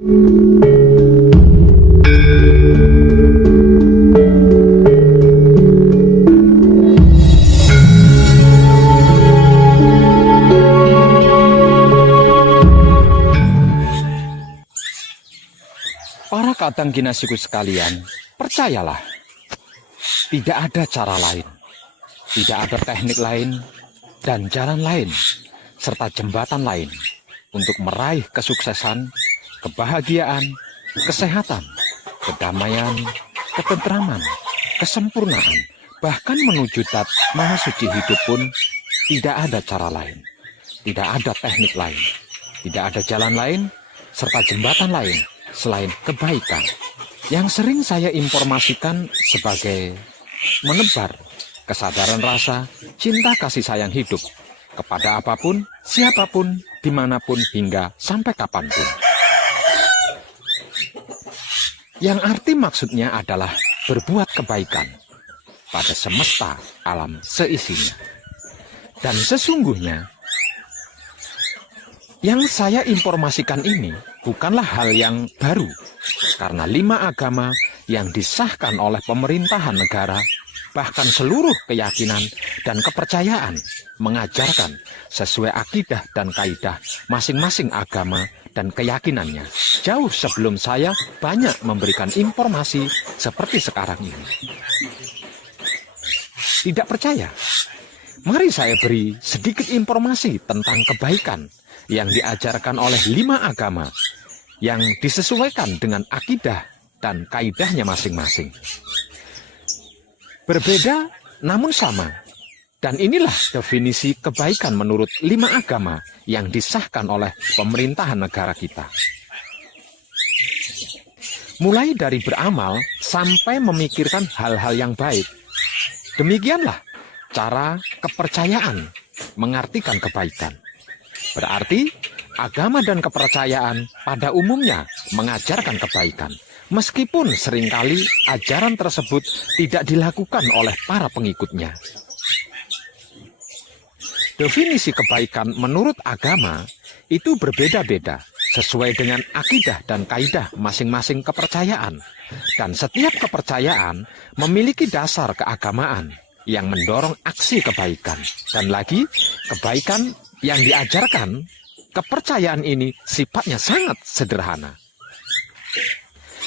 Para kadang kinasiku sekalian, percayalah, tidak ada cara lain, tidak ada teknik lain, dan jalan lain, serta jembatan lain untuk meraih kesuksesan, kebahagiaan, kesehatan, kedamaian, ketentraman, kesempurnaan, bahkan menuju zat maha suci hidup pun tidak ada cara lain, tidak ada teknik lain, tidak ada jalan lain, serta jembatan lain selain kebaikan yang sering saya informasikan sebagai menebar kesadaran rasa cinta kasih sayang hidup kepada apapun, siapapun, dimanapun, hingga sampai kapanpun. Yang arti maksudnya adalah berbuat kebaikan pada semesta alam seisinya. Dan sesungguhnya yang saya informasikan ini bukanlah hal yang baru, karena 5 agama yang disahkan oleh pemerintahan negara, bahkan seluruh keyakinan dan kepercayaan mengajarkan sesuai akidah dan kaidah masing-masing agama dan keyakinannya, jauh sebelum saya banyak memberikan informasi seperti sekarang ini. Tidak percaya? Mari saya beri sedikit informasi tentang kebaikan yang diajarkan oleh 5 agama yang disesuaikan dengan akidah dan kaidahnya masing-masing. Berbeda namun sama. Dan inilah definisi kebaikan menurut 5 agama yang disahkan oleh pemerintahan negara kita. Mulai dari beramal sampai memikirkan hal-hal yang baik. Demikianlah cara kepercayaan mengartikan kebaikan. Berarti agama dan kepercayaan pada umumnya mengajarkan kebaikan, meskipun seringkali ajaran tersebut tidak dilakukan oleh para pengikutnya. Definisi kebaikan menurut agama itu berbeda-beda sesuai dengan akidah dan kaidah masing-masing kepercayaan. Dan setiap kepercayaan memiliki dasar keagamaan yang mendorong aksi kebaikan. Dan lagi, kebaikan yang diajarkan, kepercayaan ini sifatnya sangat sederhana.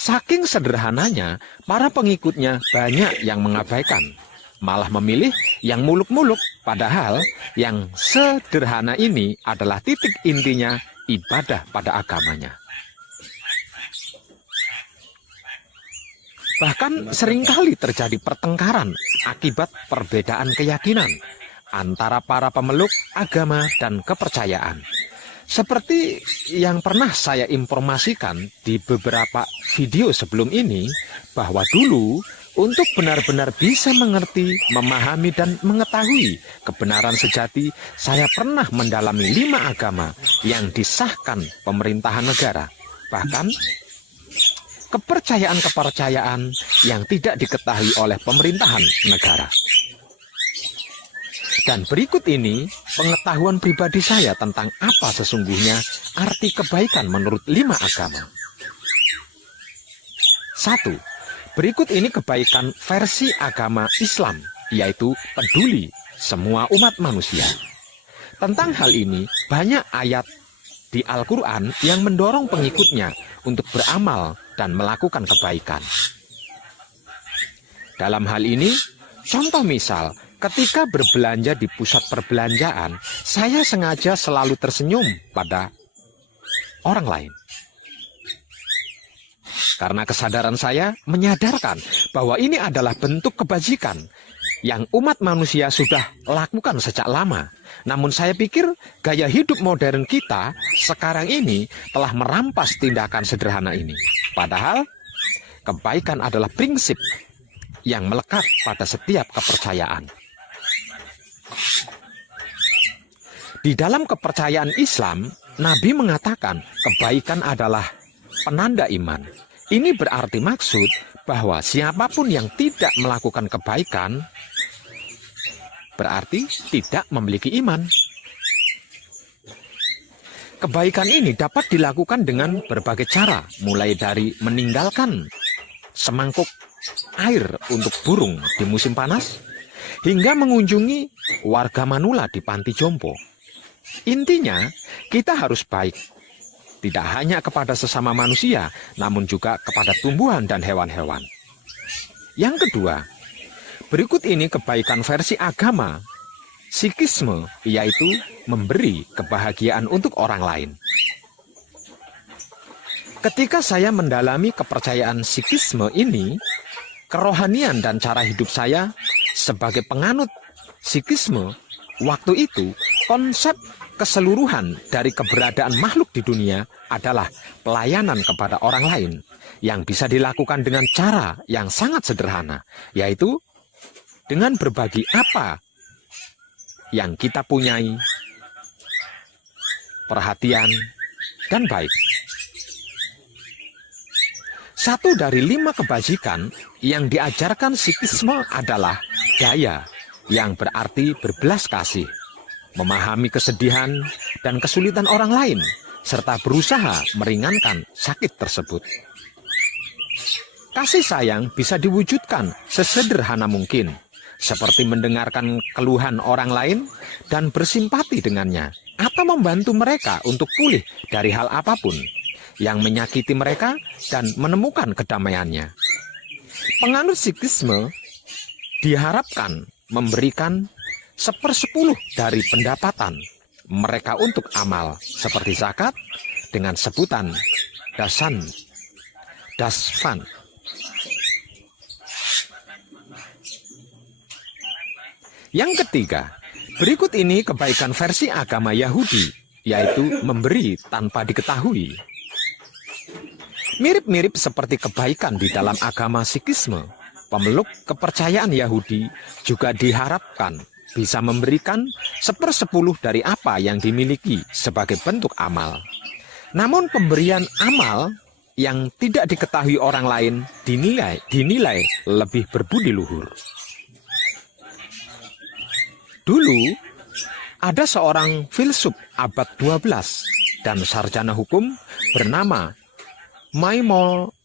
Saking sederhananya, para pengikutnya banyak yang mengabaikan, malah memilih yang muluk-muluk, padahal yang sederhana ini adalah titik intinya ibadah pada agamanya. Bahkan seringkali terjadi pertengkaran akibat perbedaan keyakinan antara para pemeluk agama dan kepercayaan. Seperti yang pernah saya informasikan di beberapa video sebelum ini, bahwa dulu untuk benar-benar bisa mengerti, memahami, dan mengetahui kebenaran sejati, saya pernah mendalami 5 agama yang disahkan pemerintahan negara. Bahkan kepercayaan-kepercayaan yang tidak diketahui oleh pemerintahan negara. Dan berikut ini pengetahuan pribadi saya tentang apa sesungguhnya arti kebaikan menurut 5 agama. 1. Berikut ini kebaikan versi agama Islam, yaitu peduli semua umat manusia. Tentang hal ini, banyak ayat di Al-Quran yang mendorong pengikutnya untuk beramal dan melakukan kebaikan. Dalam hal ini, contoh misal, ketika berbelanja di pusat perbelanjaan, saya sengaja selalu tersenyum pada orang lain. Karena kesadaran saya menyadarkan bahwa ini adalah bentuk kebajikan yang umat manusia sudah lakukan sejak lama. Namun saya pikir gaya hidup modern kita sekarang ini telah merampas tindakan sederhana ini. Padahal kebaikan adalah prinsip yang melekat pada setiap kepercayaan. Di dalam kepercayaan Islam, Nabi mengatakan kebaikan adalah penanda iman. Ini berarti maksud bahwa siapapun yang tidak melakukan kebaikan berarti tidak memiliki iman. Kebaikan ini dapat dilakukan dengan berbagai cara, mulai dari meninggalkan semangkuk air untuk burung di musim panas, hingga mengunjungi warga manula di panti jompo. Intinya, kita harus baik, tidak hanya kepada sesama manusia, namun juga kepada tumbuhan dan hewan-hewan. Yang kedua, berikut ini kebaikan versi agama Sikhisme, yaitu memberi kebahagiaan untuk orang lain. Ketika saya mendalami kepercayaan Sikhisme ini, kerohanian dan cara hidup saya sebagai penganut Sikhisme, waktu itu konsep keseluruhan dari keberadaan makhluk di dunia adalah pelayanan kepada orang lain yang bisa dilakukan dengan cara yang sangat sederhana, yaitu dengan berbagi apa yang kita punyai, perhatian, dan baik. Satu dari 5 kebajikan yang diajarkan Sikhisme adalah daya, yang berarti berbelas kasih, memahami kesedihan dan kesulitan orang lain, serta berusaha meringankan sakit tersebut. Kasih sayang bisa diwujudkan sesederhana mungkin, seperti mendengarkan keluhan orang lain dan bersimpati dengannya, atau membantu mereka untuk pulih dari hal apapun yang menyakiti mereka dan menemukan kedamaiannya. Penganut Sikhisme diharapkan memberikan 1/10 dari pendapatan mereka untuk amal seperti zakat dengan sebutan dasfan. Yang ketiga, berikut ini kebaikan versi agama Yahudi, yaitu memberi tanpa diketahui. Mirip-mirip seperti kebaikan di dalam agama Sikhisme, pemeluk kepercayaan Yahudi juga diharapkan bisa memberikan 1/10 dari apa yang dimiliki sebagai bentuk amal. Namun pemberian amal yang tidak diketahui orang lain dinilai lebih berbudi luhur. Dulu, ada seorang filsuf abad 12 dan sarjana hukum bernama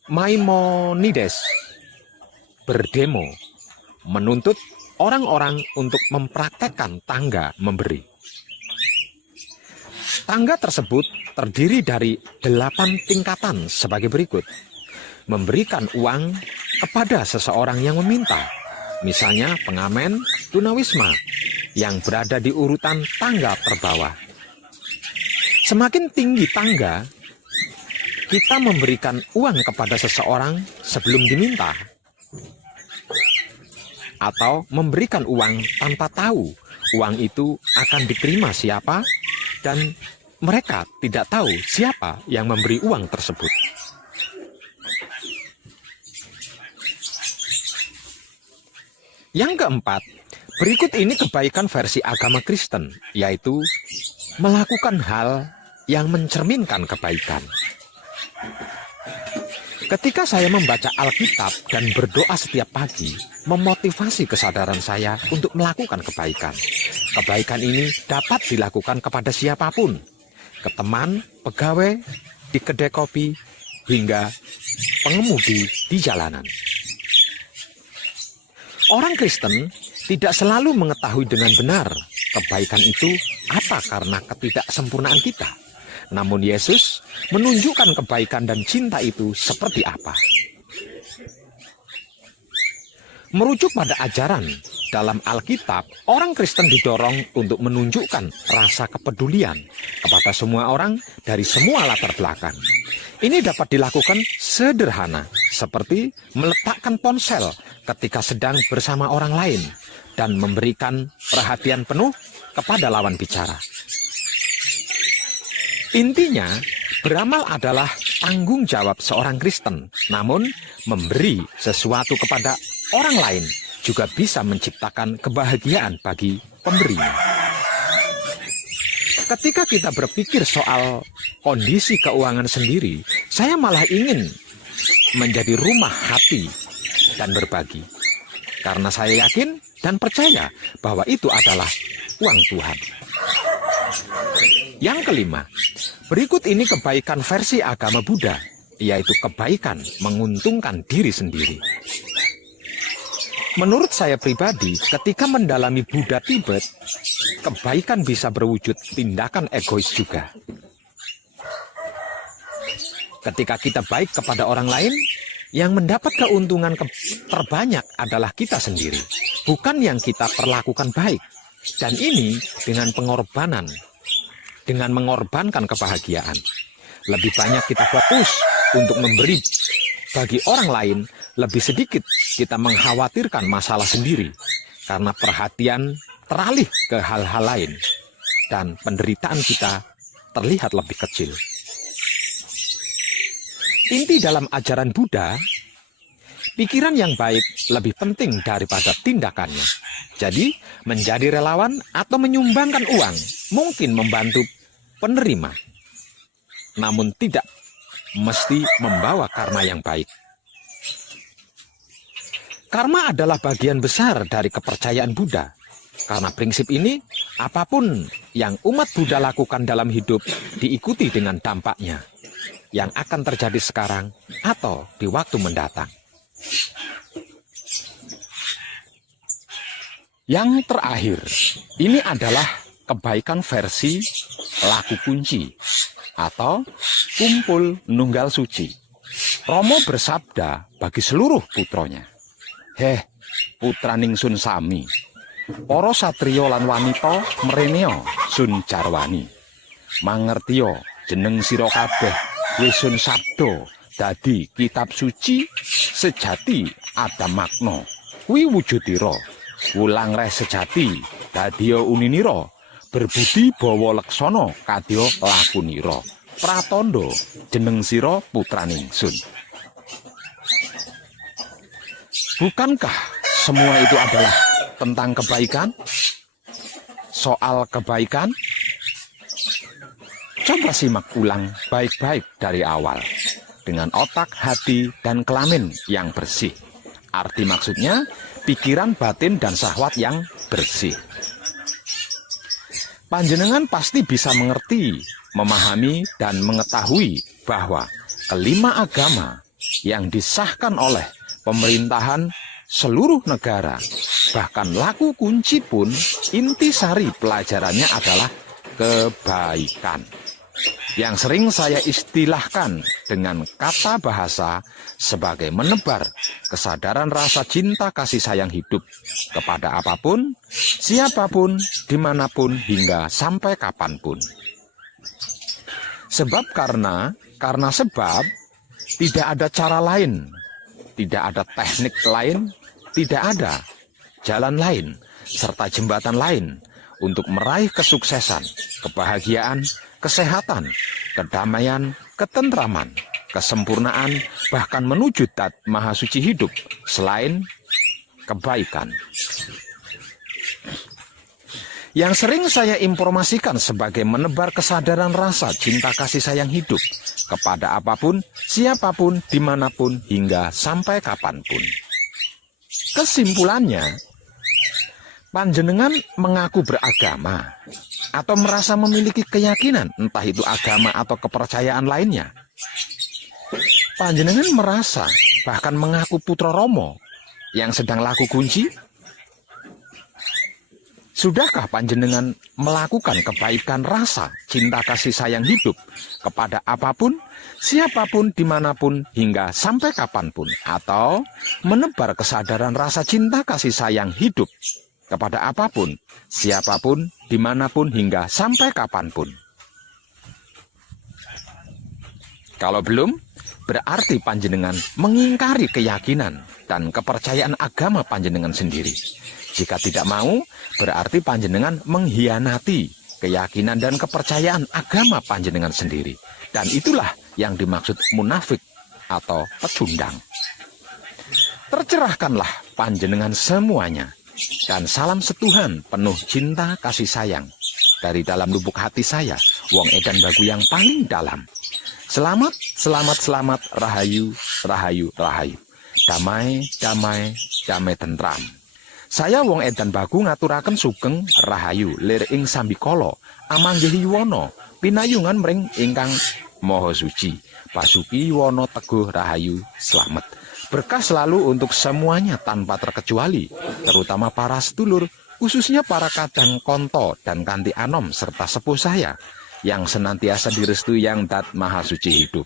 Maimonides berdemo menuntut orang-orang untuk mempraktekkan tangga memberi. Tangga tersebut terdiri dari 8 tingkatan sebagai berikut. Memberikan uang kepada seseorang yang meminta, misalnya pengamen tunawisma yang berada di urutan tangga terbawah. Semakin tinggi tangga, kita memberikan uang kepada seseorang sebelum diminta, atau memberikan uang tanpa tahu uang itu akan diterima siapa, dan mereka tidak tahu siapa yang memberi uang tersebut. Yang keempat, berikut ini kebaikan versi agama Kristen, yaitu melakukan hal yang mencerminkan kebaikan. Ketika saya membaca Alkitab dan berdoa setiap pagi, memotivasi kesadaran saya untuk melakukan kebaikan. Kebaikan ini dapat dilakukan kepada siapapun, ke teman, pegawai, di kedai kopi, hingga pengemudi di jalanan. Orang Kristen tidak selalu mengetahui dengan benar kebaikan itu apa karena ketidaksempurnaan kita. Namun Yesus menunjukkan kebaikan dan cinta itu seperti apa. Merujuk pada ajaran dalam Alkitab, orang Kristen didorong untuk menunjukkan rasa kepedulian kepada semua orang dari semua latar belakang. Ini dapat dilakukan sederhana, seperti meletakkan ponsel ketika sedang bersama orang lain dan memberikan perhatian penuh kepada lawan bicara. Intinya, beramal adalah tanggung jawab seorang Kristen, namun memberi sesuatu kepada orang lain juga bisa menciptakan kebahagiaan bagi pemberinya. Ketika kita berpikir soal kondisi keuangan sendiri, saya malah ingin menjadi rumah hati dan berbagi. Karena saya yakin dan percaya bahwa itu adalah uang Tuhan. Yang kelima, berikut ini kebaikan versi agama Buddha, yaitu kebaikan menguntungkan diri sendiri. Menurut saya pribadi, ketika mendalami Buddha Tibet, kebaikan bisa berwujud tindakan egois juga. Ketika kita baik kepada orang lain, yang mendapat keuntungan terbanyak adalah kita sendiri, bukan yang kita perlakukan baik. Dan ini dengan pengorbanan, dengan mengorbankan kebahagiaan. Lebih banyak kita fokus untuk memberi bagi orang lain, lebih sedikit kita mengkhawatirkan masalah sendiri, karena perhatian teralih ke hal-hal lain, dan penderitaan kita terlihat lebih kecil. Inti dalam ajaran Buddha, pikiran yang baik lebih penting daripada tindakannya. Jadi, menjadi relawan atau menyumbangkan uang mungkin membantu penerima, namun tidak mesti membawa karma yang baik. Karma adalah bagian besar dari kepercayaan Buddha. Karena prinsip ini, apapun yang umat Buddha lakukan dalam hidup diikuti dengan dampaknya, yang akan terjadi sekarang atau di waktu mendatang. Yang terakhir, ini adalah kebaikan versi laku kunci atau kumpul nunggal suci. Romo bersabda bagi seluruh putronya, "Heh, putra ningsun sami, para satriya lan wanita mreneo sun jarwani. Mangertiya jeneng sira kabeh wisun sabda dadi kitab suci sejati ada makna kuwi wujudira. Wulang reh sejati dadiya uninira, berbudi bawa leksana kadya lakunira. Pratandha jeneng sira putraning sun." Bukankah semua itu adalah tentang kebaikan? Soal kebaikan? Coba simak ulang baik-baik dari awal, dengan otak, hati, dan kelamin yang bersih. Arti maksudnya, pikiran, batin, dan syahwat yang bersih. Panjenengan pasti bisa mengerti, memahami, dan mengetahui bahwa kelima agama yang disahkan oleh pemerintahan seluruh negara, bahkan laku kunci pun, intisari pelajarannya adalah kebaikan. Yang sering saya istilahkan dengan kata bahasa sebagai menebar kesadaran rasa cinta kasih sayang hidup kepada apapun, siapapun, dimanapun, hingga sampai kapanpun. Sebab karena sebab tidak ada cara lain, tidak ada teknik lain, tidak ada jalan lain, serta jembatan lain untuk meraih kesuksesan, kebahagiaan, kesehatan, kedamaian, ketentraman, kesempurnaan, bahkan menuju tat maha suci hidup selain kebaikan. Yang sering saya informasikan sebagai menebar kesadaran rasa cinta kasih sayang hidup kepada apapun, siapapun, dimanapun, hingga sampai kapanpun. Kesimpulannya, panjenengan mengaku beragama atau merasa memiliki keyakinan, entah itu agama atau kepercayaan lainnya. Panjenengan merasa, bahkan mengaku putra Romo yang sedang laku kunci. Sudahkah panjenengan melakukan kebaikan rasa cinta kasih sayang hidup kepada apapun, siapapun, dimanapun, hingga sampai kapanpun, atau menebar kesadaran rasa cinta kasih sayang hidup kepada apapun, siapapun, dimanapun, hingga sampai kapanpun? Kalau belum, berarti panjenengan mengingkari keyakinan dan kepercayaan agama panjenengan sendiri. Jika tidak mau, berarti panjenengan mengkhianati keyakinan dan kepercayaan agama panjenengan sendiri. Dan itulah yang dimaksud munafik atau pecundang. Tercerahkanlah panjenengan semuanya. Dan salam setuhan penuh cinta kasih sayang dari dalam lubuk hati saya, Wong Edan Bagu yang paling dalam. Selamat, selamat, selamat, rahayu, rahayu, rahayu. Damai, damai, damai tentram. Saya Wong Edan Bagu ngaturaken sugeng rahayu lir ing sambikala amanggih yuwana pinayungan mring ingkang Maha Suci. Basuki Wono Teguh Rahayu selamat. Berkah selalu untuk semuanya tanpa terkecuali, terutama para sedulur, khususnya para kadang konto dan kanti anom serta sepuh saya yang senantiasa direstui Yang Dat Maha Suci hidup.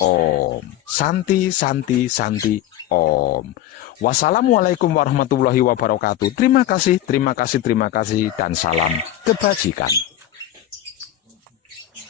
Om. Santi, Santi, Santi, Om. Wassalamualaikum warahmatullahi wabarakatuh. Terima kasih, dan salam kebajikan.